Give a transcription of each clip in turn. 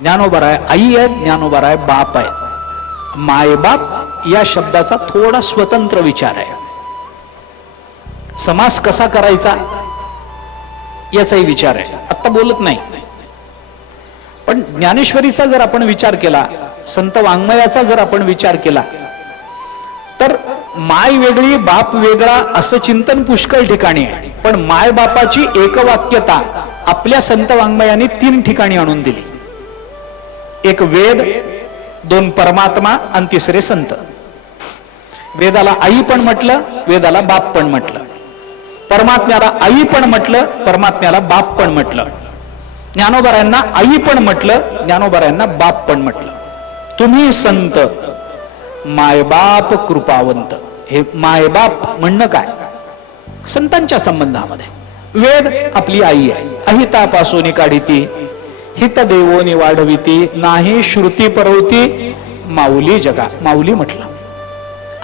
ज्ञानोबराय आई आहे, ज्ञानोबराय बाप आहे. मायबाप या शब्दाचा थोडा स्वतंत्र विचार आहे. समास कसा करायचा याचाही विचार आहे, आता बोलत नाही. पण ज्ञानेश्वरीचा जर आपण विचार केला, संत वाङ्मयाचा जर आपण विचार केला, तर माय वेगळी बाप वेगळा असं चिंतन पुष्कळ ठिकाणी आहे. पण माय बापाची एकवाक्यता आपल्या संत वाङ्मयाने 3 ठिकाणी आणून दिली. एक वेद, 2 परमात्मा आणि 3 संत. वेदाला आई पण म्हटलं, वेदाला बाप पण म्हटलं. परमात्म्याला आई पण म्हटलं, परमात्म्याला बाप पण म्हटलं. ज्ञानोबरायांना आई पण म्हटलं, ज्ञानोबरायांना बाप पण म्हटलं. तुम्ही संत मायबाप कृपावंत. हे मायबाप म्हणणं काय? संतांच्या संबंधामध्ये वेद आपली आई आहे. अहितापासून काढिती, हित देवोनी वाढविती, नाही श्रुती परवती, माऊली जगा. माऊली म्हटलं,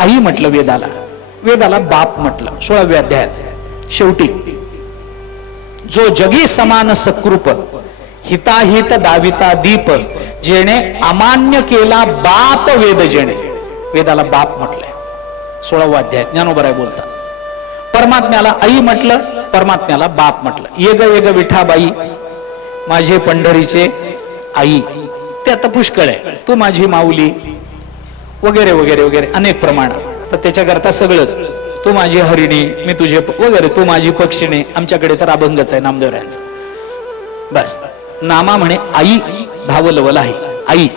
आई म्हटलं वेदाला, वेदाला बाप म्हटलं. 16व्या अध्यायात शेवटी, जो जगी समान सकृप, हिताहित दाविता दीप, जेणे अमान्य केला बाप वेद जेणे. वेदाला बाप म्हटलंय. 16वा अध्याय ज्ञानोबराय बोलतात. परमात्म्याला आई म्हटलं, परमात्म्याला बाप म्हटलं. येग येग विठाबाई, माझे पंढरीचे आई. ते आता पुष्कळ आहे. तू माझी माऊली वगैरे वगैरे वगैरे अनेक प्रमाण. तर त्याच्याकरता सगळंच, तू माझी हरिणी, मी तुझे वगैरे, तू माझी पक्षिणी. आमच्याकडे तर अभंगच आहे नामदेवरायांचा. बस नामा म्हणे आई, धावलवल आहे आई.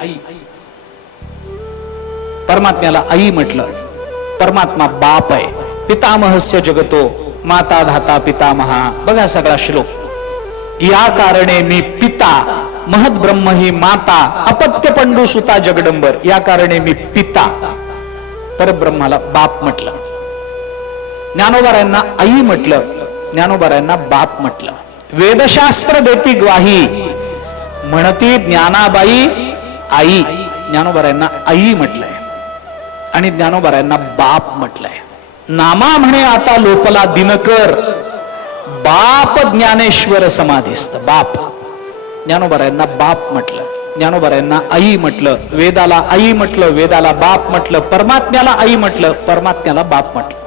परमात्म्याला आई म्हटलं. परमात्मा बाप आहे. पितामहस्य जगतो, माता धाता पितामहा. बघा सगळा श्लोक. या कारणे मी पिता, महद ब्रह्म ही माता, अपत्य पंडू सुता जगडंबर. या कारणे मी पिता. परब्रह्माला बाप म्हटलं. ज्ञानोबरायांना आई म्हटलं, ज्ञानोबरायांना बाप म्हटलं. वेदशास्त्र देती ग्वाही, म्हणती ज्ञानाबाई आई. ज्ञानोबरायांना आई म्हटलंय आणि ज्ञानोबरायांना बाप म्हटलंय. नामा म्हणे आता लोपला दिनकर, बाप ज्ञानेश्वर समाधिस्थ. बाप. ज्ञानोबरायांना बाप म्हटलं, ज्ञानोबरायांना आई म्हटलं. वेदाला आई म्हटलं, वेदाला बाप म्हटलं. परमात्म्याला आई म्हटलं, परमात्म्याला बाप म्हटलं.